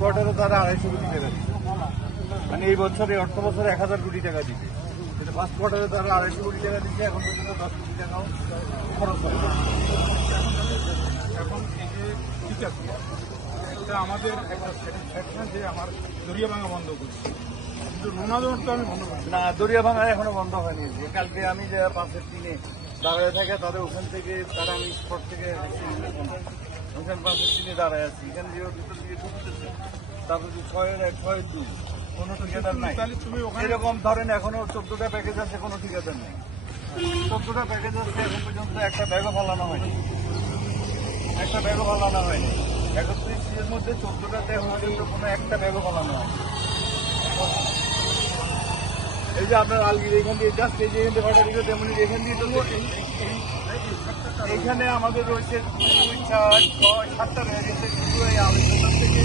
কোয়ার্টারে তারা 250 কোটি টাকা দিচ্ছে, মানে এই বছরে অর্থ বছরে 1000 কোটি টাকা দিবে। কিন্তু ফার্স্ট কোয়ার্টারে তারা 250 কোটি টাকা দিচ্ছে, এখন পর্যন্ত 10 কোটি টাকাও খরচ হয়। এখন এই যে ঠিক আছে, এটা আমাদের একটা স্যাটিসফ্যাকশন যে আমার দরিয়া ভাঙা বন্ধ করছে, কিন্তু নোনা জোয়ারটা আমি বন্ধ করছি না, দরিয়া ভাঙা এখনো বন্ধ হয়নি। যে কালকে আমি যে 5-এর 3-এ দাঁড়ায় থাকে, তাদের ওখান থেকে তারা আমি স্পট থেকে ওখানে 5-এর 3-এ দাঁড়ায় আছি। এখানে যে ভিতর দিকে ঢুকতেছে, তারপর 6-এর 1, 6-এর 2 কোনো ঠিকাদার নাই। এরকম ধরেন এখনো 14টা প্যাকেজ আছে, কোনো ঠিকাদার নেই। 14টা প্যাকেজ আছে, এখন পর্যন্ত একটা ব্যাগও ফালানো হয়নি, একটা ব্যাগও ফালানো হয়নি। 31-এর মধ্যে 14টাতে পর্যন্ত কোনো একটা ব্যাগও ফালানো হয়নি। এই যে আপনার আলগির এখান দিয়ে জাস্ট এই যে এখান থেকে ভাড়া দিকে, তেমনি এখান দিয়ে চলবো। এইখানে আমাদের রয়েছে 2, 4, 6, 7টা ব্যাগ এসে শুধু এই আলোচনা থেকে